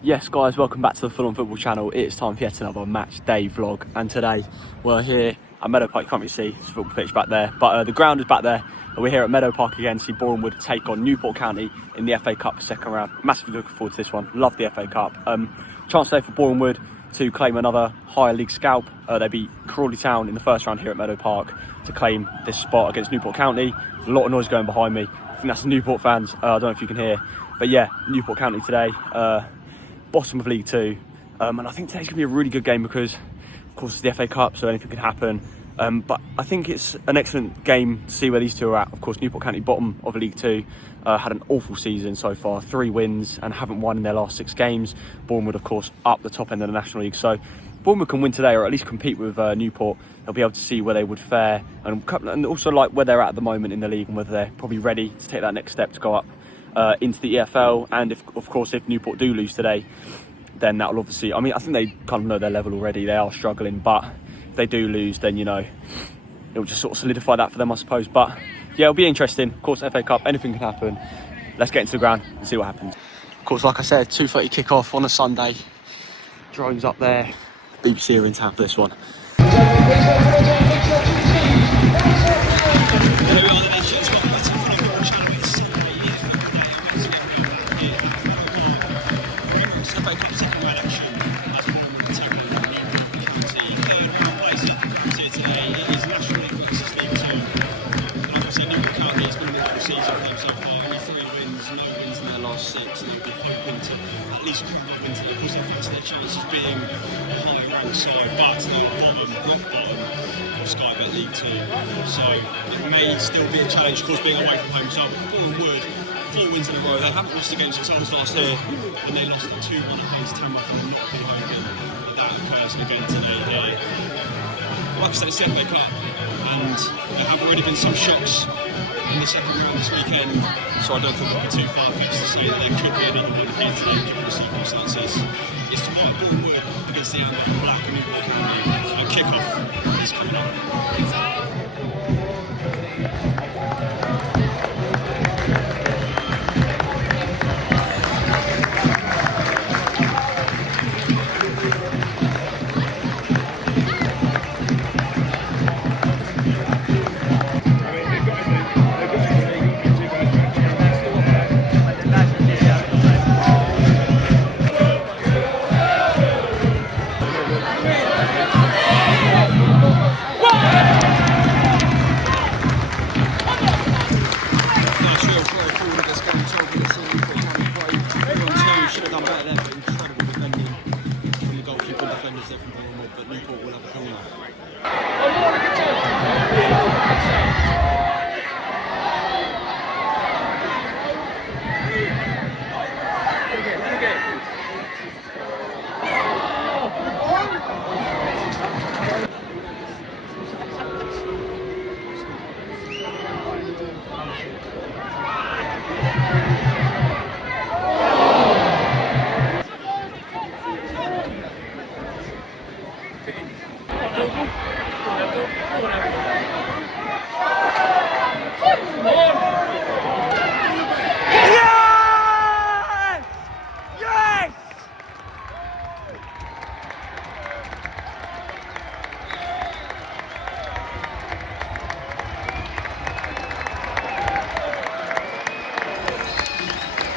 Yes guys, welcome back to the Full On Football channel. It's time for yet another match day vlog, and today we're here at Meadow Park. You can't really see, it's a football pitch back there, but the ground is back there. We're here at Meadow Park again to see Boreham Wood take on Newport County in the FA Cup second round. Massively looking forward to this one, love the FA Cup. Chance today for Boreham Wood to claim another higher league scalp. They beat Crawley Town in the first round here at Meadow Park to claim this spot against Newport County. There's a lot of noise going behind me. I think that's the Newport fans, I don't know if you can hear. But yeah, Newport County today. Bottom of League Two, and I think today's going to be a really good game because, of course, it's the FA Cup, so anything could happen. But I think it's an excellent game to see where these two are at. Of course, Newport County, bottom of League Two, had an awful season so far, 3 wins and haven't won in their last 6 games. Bournemouth, of course, up the top end of the National League. So Bournemouth can win today, or at least compete with Newport. They'll be able to see where they would fare, and also like where they're at the moment in the league and whether they're probably ready to take that next step to go up into the EFL. And if, of course, if Newport do lose today, then that'll obviously, I think they kind of know their level already. They are struggling, but if they do lose, then, you know, it'll just sort of solidify that for them, I suppose. But yeah, it'll be interesting. Of course, FA Cup, anything can happen. Let's get into the ground and see what happens. Of course, like I said, 2:30 kick-off on a Sunday. Drones up there. BBC are in town for this one. So it may still be a challenge, of course, being away from home. So Boreham Wood, 4 wins in a row. They haven't lost a game since I was last here, and they lost 2-1 against Tamworth and not been home again. But that occurs again today. Like I said, it's the FA Cup, and there have already been some shocks in the second round this weekend. So I don't think it'll be too far-fetched to say that there could be an even win here today, given the circumstances. It's tomorrow, Boreham Wood against the Amber and Black and Newport County. Kick-off is coming up.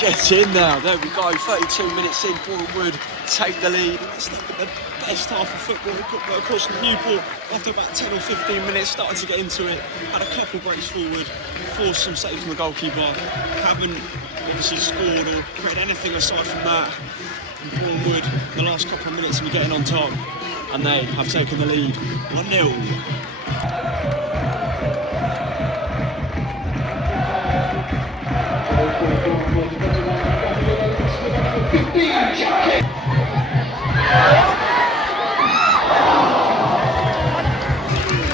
Get in now, there we go, 32 minutes in, Boreham Wood take the lead. It's not the best half of football, but of course Newport, after about 10 or 15 minutes, started to get into it, had a couple breaks forward, forced some saves from the goalkeeper, haven't obviously scored or created anything aside from that. And Boreham Wood, the last couple of minutes, will be getting on top, and they have taken the lead, 1-0.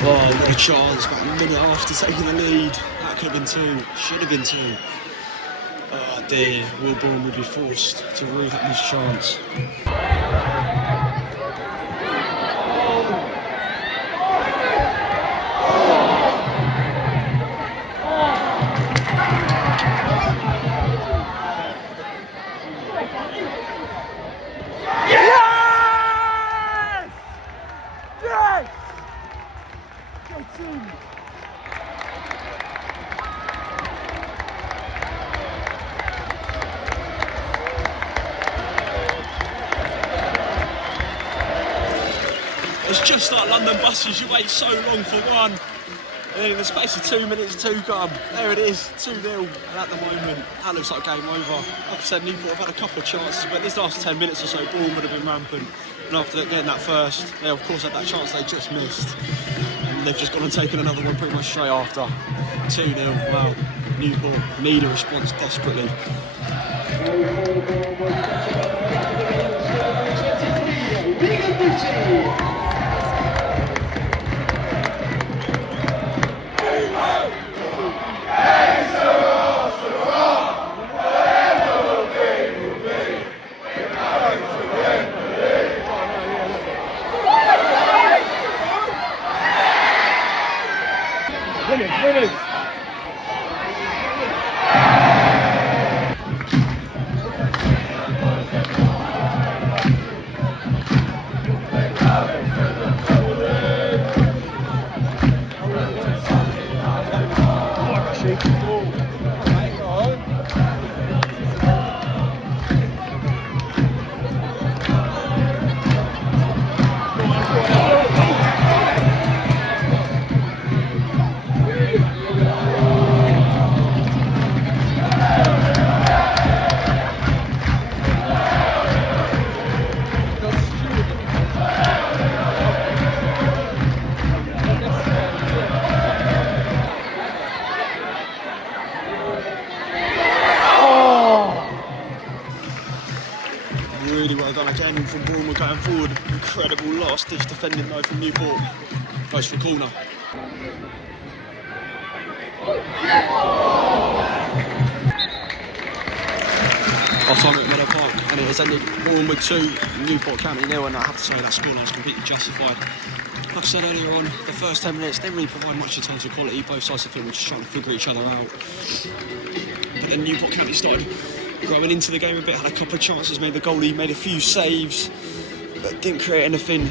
Oh, what a chance, about a minute after taking the lead. That could have been 2, should have been 2. Oh dear, Will Boreham would be forced to rue that missed chance. It's just like London buses, you wait so long for one. And then in the space of 2 minutes, two come. There it is, 2-0. And at the moment, that looks like game over. Like I said, Newport have had a couple of chances, but these last 10 minutes or so, Boreham would have been rampant. And after getting that first, they of course had that chance they just missed. And they've just gone and taken another one pretty much straight after. 2-0, wow. Newport need a response desperately. Winners. Really well done again from Boreham going forward. Incredible last ditch defending though from Newport. Goes for a corner. Off time at Meadow Park, and it has ended Boreham with 2, Newport County 0, and I have to say that scoreline is completely justified. Like I said earlier on, the first 10 minutes didn't really provide much in terms of quality. Both sides of the field were just trying to figure each other out. But then Newport County started growing into the game a bit, had a couple of chances, made the goalie, made a few saves, but didn't create anything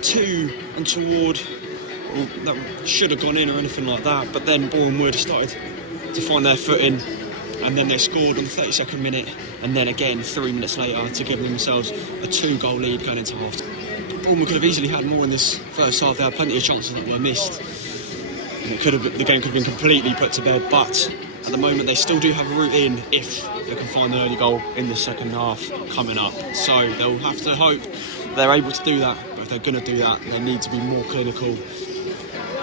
too untoward or that should have gone in or anything like that. But then Boreham Wood started to find their footing, and then they scored on the 32nd minute, and then again 3 minutes later to give themselves a 2-goal lead going into half. Boreham could have easily had more in this first half. They had plenty of chances that they missed, and the game could have been completely put to bed, but at the moment they still do have a route in if they can find the early goal in the second half coming up. So they'll have to hope they're able to do that, but if they're going to do that, they need to be more clinical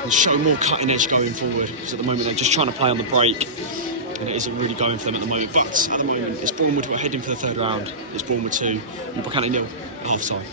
and show more cutting edge going forward, because at the moment they're just trying to play on the break and it isn't really going for them at the moment. But at the moment it's Boreham Wood who are heading for the third round. It's Boreham Wood 2, Newport County 0 at half time.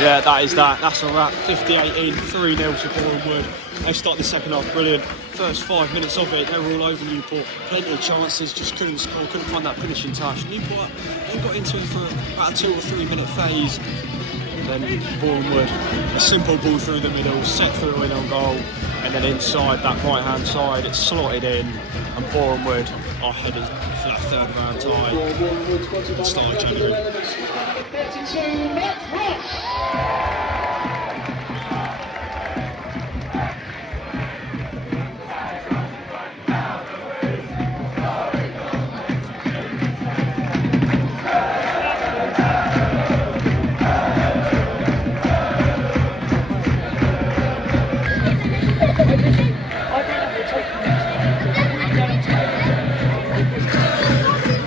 Yeah, that is that. That's a wrap. 58 in, 3-0 to Boreham Wood. They start the second half brilliant. First 5 minutes of it, they were all over Newport. Plenty of chances, just couldn't score, couldn't find that finishing touch. Newport then got into it for about a 2 or 3 minute phase. Then Boreham Wood, a simple ball through the middle, set through a win on goal, and then inside that right hand side, it's slotted in, and Boreham Wood are headed for that third round tie at the start of January.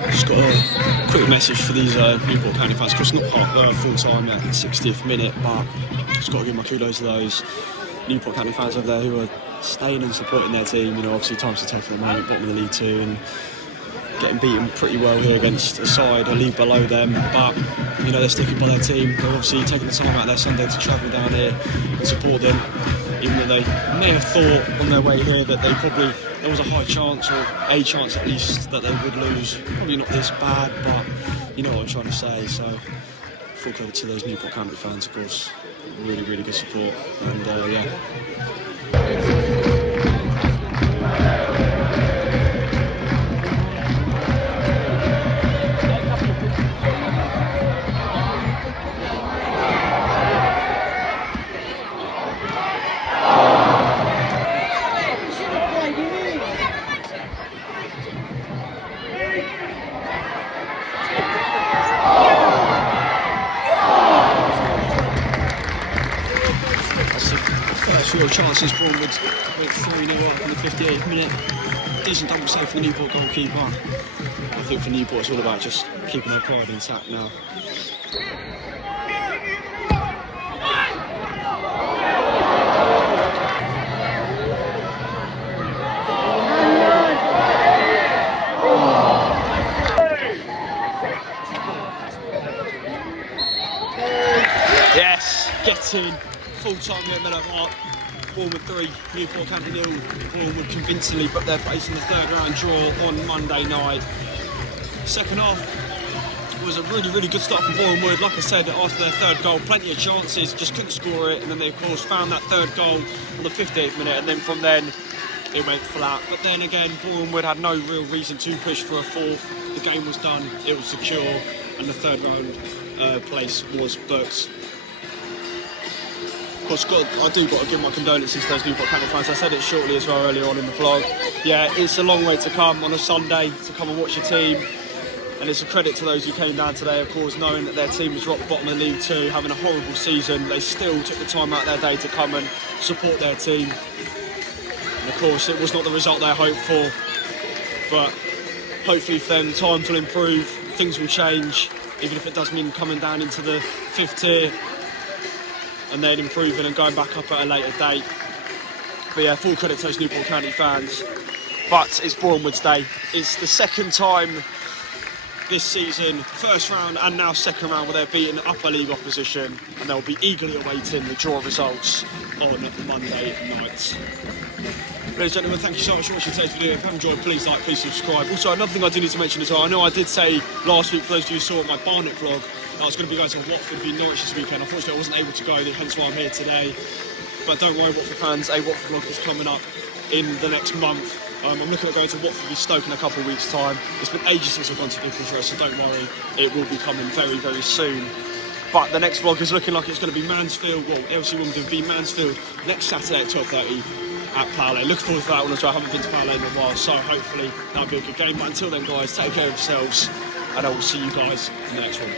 Just got a quick message for these Newport County fans, because it's not they're full time at the 60th minute, but just got to give my kudos to those Newport County fans over there who are staying and supporting their team. You know, obviously times to take for the moment, bottom of the League 2, and getting beaten pretty well here against a side a league below them, but you know, they're sticking by their team. They're obviously taking the time out of their Sunday to travel down here and support them, even though they may have thought on their way here that there was a high chance, or a chance at least, that they would lose. Probably not this bad, but you know what I'm trying to say. So full credit to those Newport County fans, of course. Really, really good support, and yeah. First real chances, Boreham went 3-0 up in the 58th minute. Decent double save for the Newport goalkeeper. I think for Newport it's all about just keeping their pride intact now. Yes, get in. Full time here at Meadow Park. Bournemouth 3, Newport County 0. Bournemouth convincingly put their place in the third round draw on Monday night. Second half was a really, really good start for Boreham. Like I said, after their third goal, plenty of chances, just couldn't score it. And then they, of course, found that third goal on the 58th minute. And then from then, it went flat. But then again, Boreham had no real reason to push for a fourth. The game was done, it was secure, and the third round place was booked. Of course, I do got to give my condolences to those Newport County fans. I said it shortly as well earlier on in the vlog. Yeah, it's a long way to come on a Sunday to come and watch your team. And it's a credit to those who came down today, of course, knowing that their team was rock bottom of League 2, having a horrible season. They still took the time out of their day to come and support their team. And of course, it was not the result they hoped for. But hopefully for them, times will improve, things will change, even if it does mean coming down into the 5th tier. And then improving and going back up at a later date. But yeah, full credit to those Newport County fans. But it's Borehamwood's day. It's the second time this season, first round and now second round, where they're beating upper league opposition, and they'll be eagerly awaiting the draw results on Monday night. Ladies and gentlemen, thank you so much for watching today's video. If you have enjoyed, please like, please subscribe. Also, another thing I do need to mention as well, I know I did say last week, for those of you who saw my Barnet vlog, I was going to be going to Watford v Norwich this weekend. Unfortunately, I wasn't able to go, hence why I'm here today. But don't worry, Watford fans, a Watford vlog is coming up in the next month. I'm looking at going to Watford v Stoke in a couple of weeks' time. It's been ages since I've gone to Newport, so don't worry, it will be coming very, very soon. But the next vlog is looking like it's going to be Mansfield, well, LC Wimbledon v Mansfield next Saturday at 12:30 at Pale. Looking forward to that one as well. I haven't been to Pale in a while, so hopefully that'll be a good game. But until then, guys, take care of yourselves, and I will see you guys in the next one.